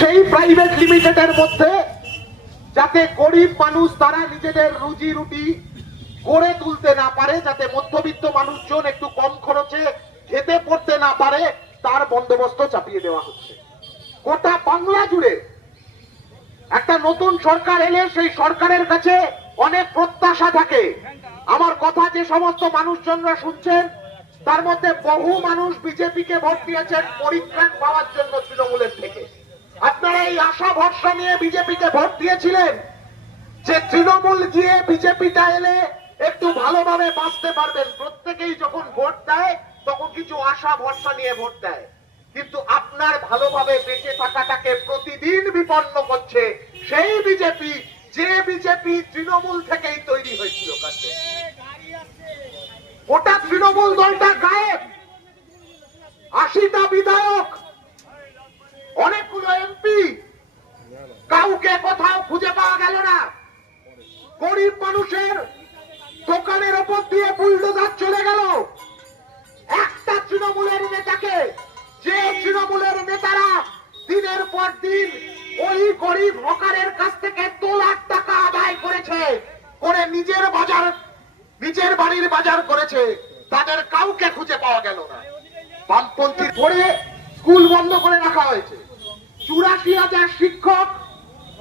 সেই প্রাইভেট লিমিটেডের মধ্যে যাতে গরিব মানুষ তারা নিজেদের রুজি রুটি গড়ে তুলতে না পারে, যাতে মধ্যবিত্ত মানুষজন একটু কম খরচে খেতে পড়তে না পারে, তার বন্দোবস্ত চাপিয়ে দেওয়া হচ্ছে। গোটা বাংলা জুড়ে একটা নতুন সরকার এলে সেই সরকারের কাছে অনেক প্রত্যাশা থাকে। আমার কথা যে সমস্ত মানুষজনরা শুনছেন তার মধ্যে বহু মানুষ বিজেপিকে ভোট দিয়েছেন পরিত্রাণ পাওয়ার জন্য তৃণমূলের থেকে। আপনারা এই আশা ভরসা নিয়ে বিজেপিকে ভোট দিয়েছিলেন যে তৃণমূল গিয়ে বিজেপিটা এলে একটু ভালোভাবে বাঁচতে পারবেন। প্রত্যেকেই যখন ভোট দেয় তখন কিছু আশা ভরসা নিয়ে ভোট দেয়, কিন্তু আপনার ভালোভাবে বেঁচে থাকাটাকে প্রতিদিন বিপন্ন করছে সেই বিজেপি, যে বিজেপি তৃণমূল থেকেই তৈরি হয়েছিল। কাছে গোটা তৃণমূল দলটা গায়েব, 80টা বিধায়ক, অনেকগুলো এমপি, কাউকে কোথাও খুঁজে পাওয়া গেল না। গরিব মানুষের দোকানের ওপর দিয়ে বুলডোজার চলে গেল। একটা তৃণমূলের নেতাকে, যে তৃণমূলের নেতারা দিনের পর দিন ওই গরিব হকারের কাছ থেকে 2 লাখ টাকা আদায় করেছে, করে নিজের বাজার, নিজের বাড়ির বাজার করেছে, তাদের কাউকে খুঁজে পাওয়া গেল না। বামপন্থী পড়ে স্কুল বন্ধ করে রাখা হয়েছে। 84,000 শিক্ষক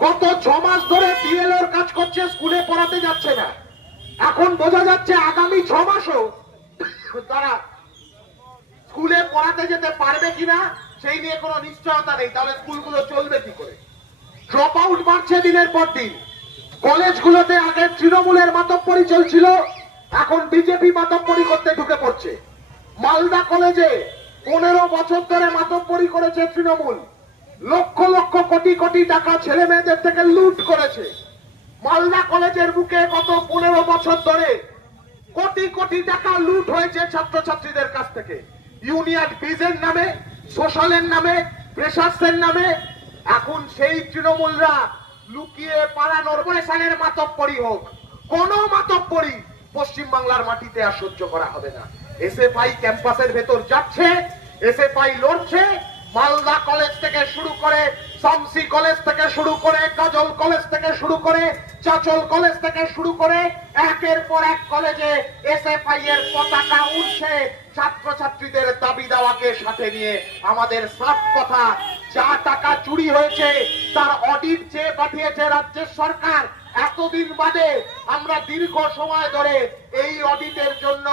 গত 6 মাস ধরে বিএলওর কাজ করছে, স্কুলে পড়াতে যাচ্ছে না। এখন বোঝা যাচ্ছে আগামী 6 মাসও তারা স্কুলে পড়াতে যেতে পারবে কিনা সেই নিয়ে কোনো নিশ্চয়তা নেই। তাহলে স্কুলগুলো চলবে কি করে? ড্রপ আউট বাড়ছে দিনের পর দিন। কলেজগুলোতে আগে তৃণমূলের মাতব্বরি চলছিল, এখন বিজেপি মাতব্বরি করতে ঢুকে পড়ছে। মালদা কলেজে 15 বছর ধরে মাতব্বরি করেছে তৃণমূল, লক্ষ লক্ষ কোটি কোটি টাকা ছেলে মেয়েদের থেকে লুট করেছে। মালদা কলেজের বুকে গত 15 বছর ধরে কোটি কোটি টাকা লুট হয়েছে ছাত্রছাত্রীদের কাছ থেকে। ইউনিয়ন ফিজের নামে, সোশ্যালের নামে, প্রেসার্সের নামে। এখন সেই তৃণমূলরা লুকিয়ে পালানোর পয়সানের মাতব্বরি হোক, কোন মাতব্বরি পশ্চিমবাংলার মাটিতে আর সহ্য করা হবে না। এসএফআই ক্যাম্পাসের ভেতর যাচ্ছে, এসএফআই লড়ছে। মালদা কলেজ থেকে শুরু করে, শামসি কলেজ থেকে শুরু করে, কাজল কলেজ থেকে শুরু করে, চাচল কলেজ থেকে শুরু করে, একের পর এক কলেজে এসএফআই এর পতাকা উঠছে ছাত্রছাত্রীদের দাবি দাওয়াকে সাথে নিয়ে। আমাদের সাফ কথা, যা টাকা চুরি হয়েছে তার অডিট চেয়ে পাঠিয়েছে রাজ্যের সরকার। এতদিন বাদে আমরা দীর্ঘ সময় ধরে এই অডিটের জন্য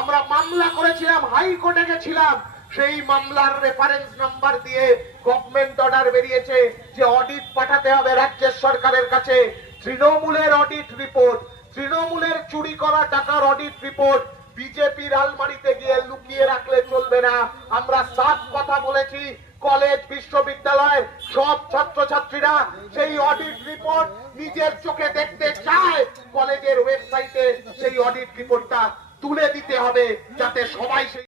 আমরা মামলা করেছিলাম, হাইকোর্টে গেছিলাম। সেই মামলার রেফারেন্স নাম্বার দিয়ে গভর্নমেন্ট অর্ডার বেরিয়েছে যে অডিট পাঠাতে হবে রাজ্যের সরকারের কাছে। তৃণমূলের অডিট রিপোর্ট, তৃণমূলের চুরি করা টাকার অডিট রিপোর্ট বিজেপির আলমারিতে গিয়ে লুকিয়ে রাখলে চলবে না। আমরা সাফ কথা বলেছি, কলেজ বিশ্ববিদ্যালয় সব ছাত্রছাত্রীরা সেই অডিট রিপোর্ট নিজের চোখে দেখতে চায়। কলেজের ওয়েবসাইটে সেই অডিট রিপোর্টটা তুলে দিতে হবে যাতে সবাই সেই